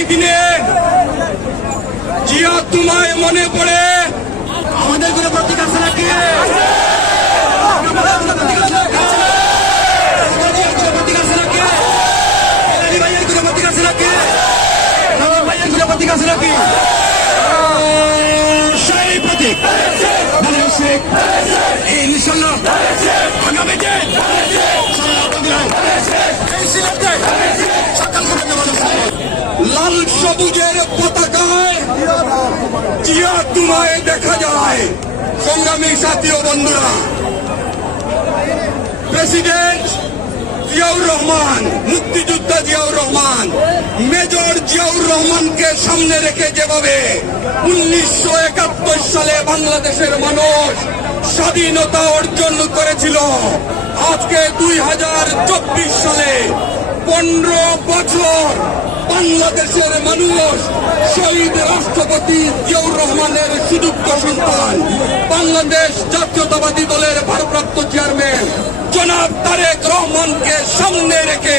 এই দিনে জিয়া তোমায় মনে পড়ে। আমাদের কোনো প্রতীক আছে নাকি? প্রতীক। আছে নাকি? সেই প্রতীক ইনশাল্লাহ আগামীতে এই সিলেটে সকাল করে দেওয়া লাল সবুজের পতাকায় দেখা যায়। সংগ্রামী সাথী ও বন্ধুরা, প্রেসিডেন্ট জিয়াউর রহমান, মুক্তিযোদ্ধা জিয়াউর রহমান, মেজর জিয়াউর রহমানকে সামনে রেখে যেভাবে উনিশশো একাত্তর সালে বাংলাদেশের মানুষ স্বাধীনতা অর্জন করেছিল, আজকে দুই হাজার চব্বিশ সালে পনেরো বছর বাংলাদেশের মানুষ শহীদ রাষ্ট্রপতি জিয়াউর রহমানের সুযোগ্য সন্তান। বাংলাদেশ জাতীয়তাবাদী দলের ভারপ্রাপ্ত চেয়ারম্যান জনাব তারেক রহমানকে সামনে রেখে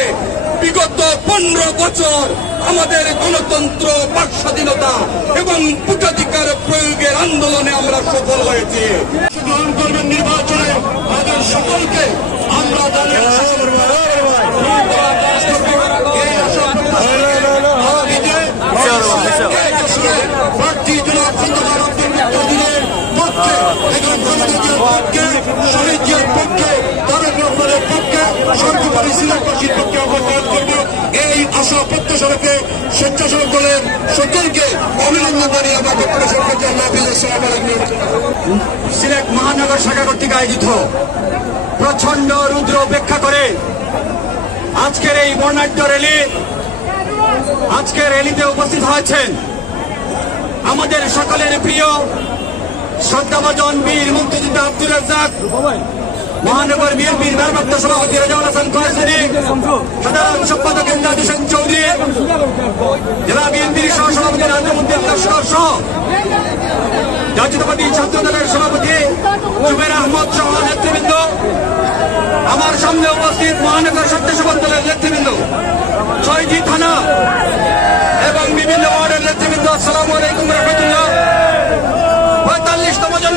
বিগত পনেরো বছর আমাদের গণতন্ত্র বাক স্বাধীনতা এবং ভোটাধিকার প্রয়োগের আন্দোলনে আমরা সফল হয়েছি। গ্রহণ করবেন নির্বাচনে আমাদের সকলকে আমরা এই আশা আগামীতে প্রার্থী জনাব খন্দকার আব্দুল মুক্তাদিরের পক্ষে এবং গণতন্ত্রের পক্ষে শহীদ জিয়ার পক্ষে, তারেক রহমানের পক্ষে সর্বোপরি সিলেটবাসীর পক্ষে অবদান করব। এই আশা প্রত্যাশা রেখে স্বেচ্ছাসেবক দলের সকলকে অভিনন্দন জানিয়ে আমার বক্তব্য শেষ আলাইকুম। সিলেট মহানগর শাখা কর্তৃক আয়োজিত প্রচণ্ড রুদ্র উপেক্ষা করে আজকের এই বর্ণাঢ্য র্যালি আজকের র্যালিতে উপস্থিত হয়েছেন আমাদের সকলের প্রিয় শ্রদ্ধাভাজন বীর মুক্তিযোদ্ধা আব্দুল রাজ্জাক, মহানগর বিএনপির ভারপ্রাপ্ত সভাপতি রাজাউল হাসান কয়েসরি সাধারণ সম্পাদক ইমদাদ হোসেন চৌধুরী, জেলা বিএনপির সহসভাপতি রাজ্যমন্ত্রী লস্কর সহ জাতীয়তাবাদী ছাত্র দলের সভাপতি জুবের আহমদ সহ নেতৃবৃন্দ, আমার সামনে উপস্থিত মহানগর স্বেচ্ছাসেবক দলের নেতৃবৃন্দ।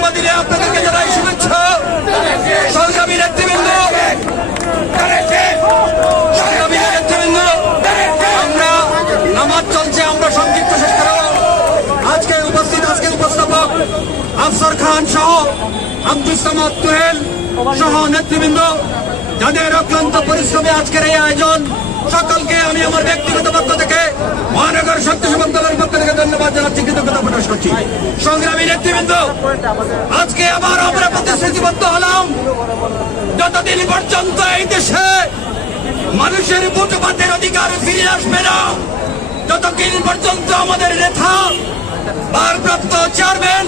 জন্মদিনে আপনাদেরকে জানাই শুভেচ্ছা। সংগ্রামী নেতৃবৃন্দ সংগ্রামী নেতৃবৃন্দ, আমরা নামাজ চলছে, আমরা সংক্ষিপ্ত শেষ করব। আজকে উপস্থিত, আজকে উপস্থাপক আফসর খান সহ আব্দুল সামাদ তুহেল সহ নেতৃবৃন্দ যাদের অক্লান্ত পরিশ্রমে আজকের এই আয়োজন, সকলকে আমি আমার ব্যক্তিগত পক্ষ থেকে, মহানগর স্বেচ্ছাসেবক দলের পক্ষ থেকে ধন্যবাদ জানাচ্ছি, কৃতজ্ঞতা প্রকাশ করছি। সংগ্রামী নেতৃবৃন্দ, আজকে আবার আমরা প্রতিশ্রুতিবদ্ধ হলাম। যতদিন পর্যন্ত এই দেশে মানুষের ভোটপাতের অধিকার ফিরে আসবে না যতদিন পর্যন্ত আমাদের নেতা, ভারপ্রাপ্ত চেয়ারম্যান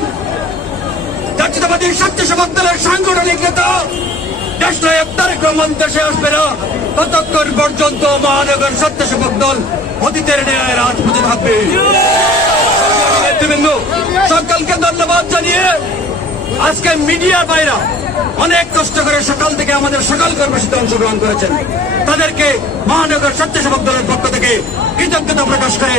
জাতীয়তাবাদী স্বেচ্ছাসেবক দলের সাংগঠনিক নেতা দেশ দেশে আসবে না। ততক্ষণ পর্যন্ত মহানগর স্বেচ্ছাসেবক দল অতীতের ন্যায় রাজপথে থাকবে। নেতৃবৃন্দ, সকলকে ধন্যবাদ জানিয়ে আজকে মিডিয়ার বাইরা অনেক কষ্ট করে সকাল থেকে আমাদের সকল কর্মসূচিতে অংশগ্রহণ করেছেন। তাদেরকে মহানগর স্বেচ্ছাসেবক দলের পক্ষ থেকে কৃতজ্ঞতা প্রকাশ করে